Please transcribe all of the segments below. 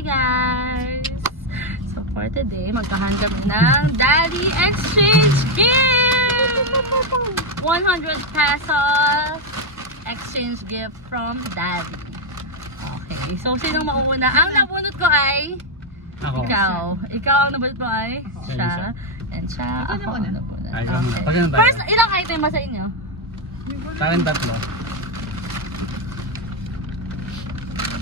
Hi guys! So for today, magkahan kami ng Daddy Exchange Gift! 100 pesos exchange gift from Daddy. Okay, so sinong mauna? Ang nabunot ko ay ako. Ikaw ang nabunot mo ay siya. And siya, ako ang nabunot. Okay. First, ilang item ba sa inyo? Sa akin 3.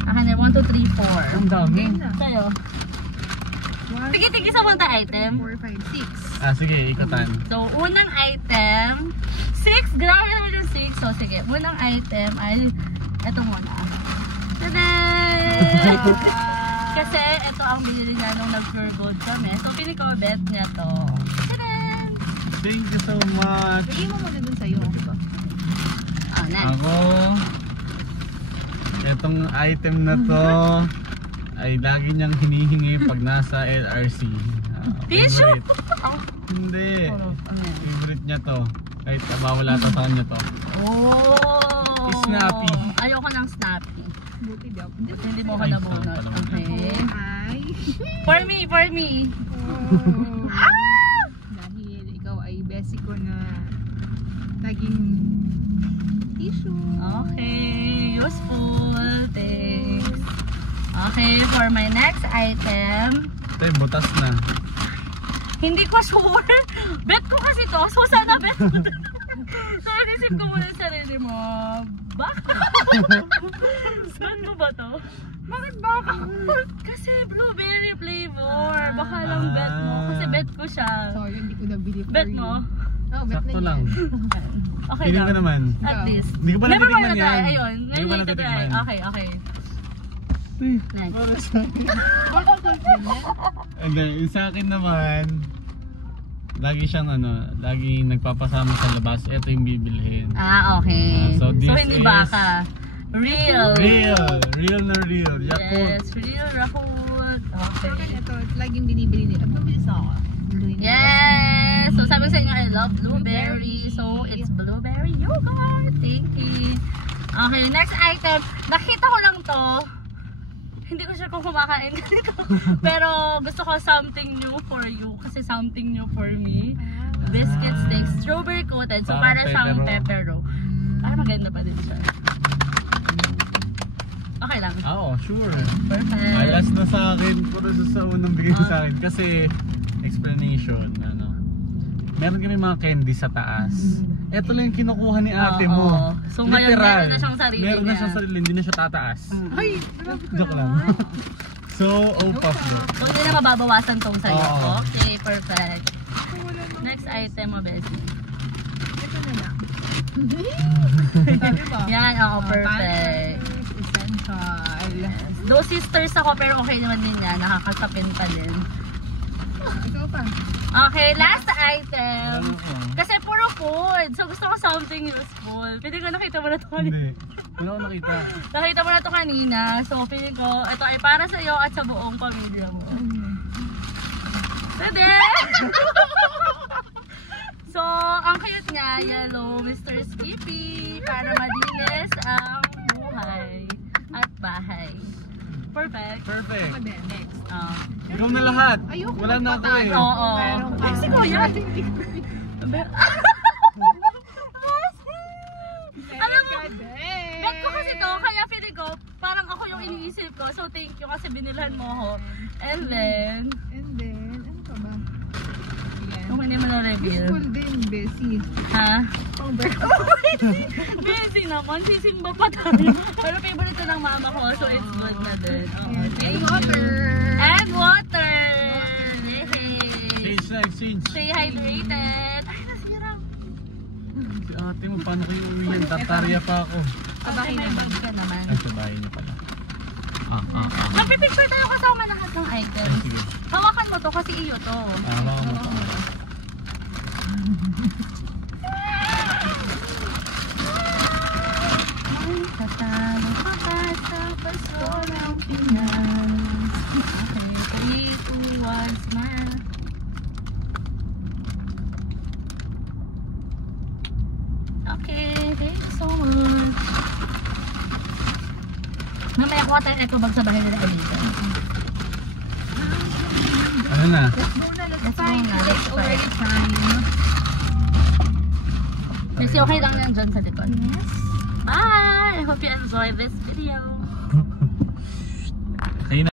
Akin ay 1, 2, 3, 4. Ang dami. Sa'yo? Tigi-tigi sa mga item. 4, 5, 6. Ah, sige, ikutan. So, unang item, 6. Grabe naman yung 6. So, sige. Unang item ay, ito muna. Tada! Kasi, ito ang binili niya nung nag-pure gold kami. So, piling ko, bet niya to. Tada! Thank you so much. Bigay mo muna dun sa'yo. Oh, next. Ako, itong item na to ay lagi niyang hinihingi pag nasa LRC. Tissue? Hindi. Ano yan? Favorite niya to. Kahit bawala to sa kanya to. Oh! Snappy. Ayoko ng snappy. Buti daw. Hindi mo ko nabunot. Okay. Ay. For me. Oh. Dahil ikaw ay basic ko na laging tissue. Okay. Useful. Thanks. Okay. For my next item, Ito butas na. hindi ko sure. Bet ko kasi to. So sana bet ko to. So inisip ko muna sa sarili mo. Baka? Bet mo ba to? Bakit baka? Kasi blueberry flavor. Baka lang bet mo. Kasi bet ko siya. Sorry, hindi ko nabili for Bet you. mo? Oh, bet Sakto na lang. yan. Okay Feeling ko lang. naman. At least. Hindi ko pa Never natitikman mind na yan. try. Ayun. Hindi ko Ngayon pa yung try. natitikman. Okay. Next. Bakit gold din yan? And then, yung sa akin naman, lagi siyang lagi nagpapasama sa labas. Ito yung bibilhin. Ah, okay. So, this hindi is baka. Real. Real na real. Yakult. Yes, real Yakult. Sa akin Okay. ito, laging binibili nila. Pabilis ako. Yes! So sabi ko sa inyo, I love blueberry. So it's blueberry yogurt. Thank you. Okay, next item. Nakita ko lang to. Hindi ko sure kung kumakain ganito. Pero gusto ko something new for you. Kasi something new for me. Biscuit steak, strawberry coated. So para Parang siyang pepero. pepero. Para maganda pa din siya. Okay lang. Oo, sure. Perfect. Ay, last na sa akin. Puro sa unang bigay sa akin. Kasi, explanation, meron kami mga candy sa taas. Ito lang yung kinukuha ni ate mo. So ngayon, Literal. meron na siyang sarili Meron na niya. siyang sarili, hindi na siya tataas. Ay, grabe ko Joke lang. naman. So, opas bro. So hindi na mababawasan tong sa'yo. Oo. Okay, perfect. Wala naman. Next item mo, Bessie. Ito na lang. Sabi ba? Yan, oo, perfect. Pampers, essential. Those sisters ako, pero okay naman din yan. Nakakasapin pa din. Ikaw pa. Okay, last item. Ano? Kasi puro food. So gusto ko something useful. Pwede ko nakita mo na to kanina. Hindi. Wala ko nakita. Nakita mo na to kanina. So feeling ko, ito ay para sa iyo at sa buong pamilya mo. Pwede! So, ang cute niya, yellow Mr. Skippy. Para malinis ang buhay at bahay. Perfect. Perfect. Ako din, next. Ikaw na lahat. Ayoko Wala na ako eh. magpatalo. Oo. Meron ka. Ay, si Kuya. Alam mo, Meron ka din. bet ko kasi to, kaya feeling ko, parang ako yung iniisip ko. So, thank you kasi binilhan mo ako. And then, Ano ka ba? Ayan. kung hindi mo na-reveal. Useful din, Bessie. Ha? Power. Busy naman, sisimba pa tayo. Pero favorite ko ng mama ko, so it's good na din. Oo, thank And you. water. And water! Yay! Exchange na, exchange. Stay hydrated. Ay, nasira. Si ate mo, paano kayo uwi yan? Tatarya pa ako. Sa bahay May naman. bag ka naman. Ay, sa bahay niya pala. Magpipicture tayo kasama lahat ng Ay, items. sige. Hawakan mo to kasi iyo to. Hawa mo to. Kasama ka ba sa Pasko ng Pinas? Okay, it was my... Okay, thank you so much. Mamaya kuha tayo eco bag sa bahay nila Alita. Ano na? Let's muna, let's Let's try. muna, let's It's already try. time. Kasi okay lang yan dyan sa likod. Yes. Bye! I hope you enjoyed this video.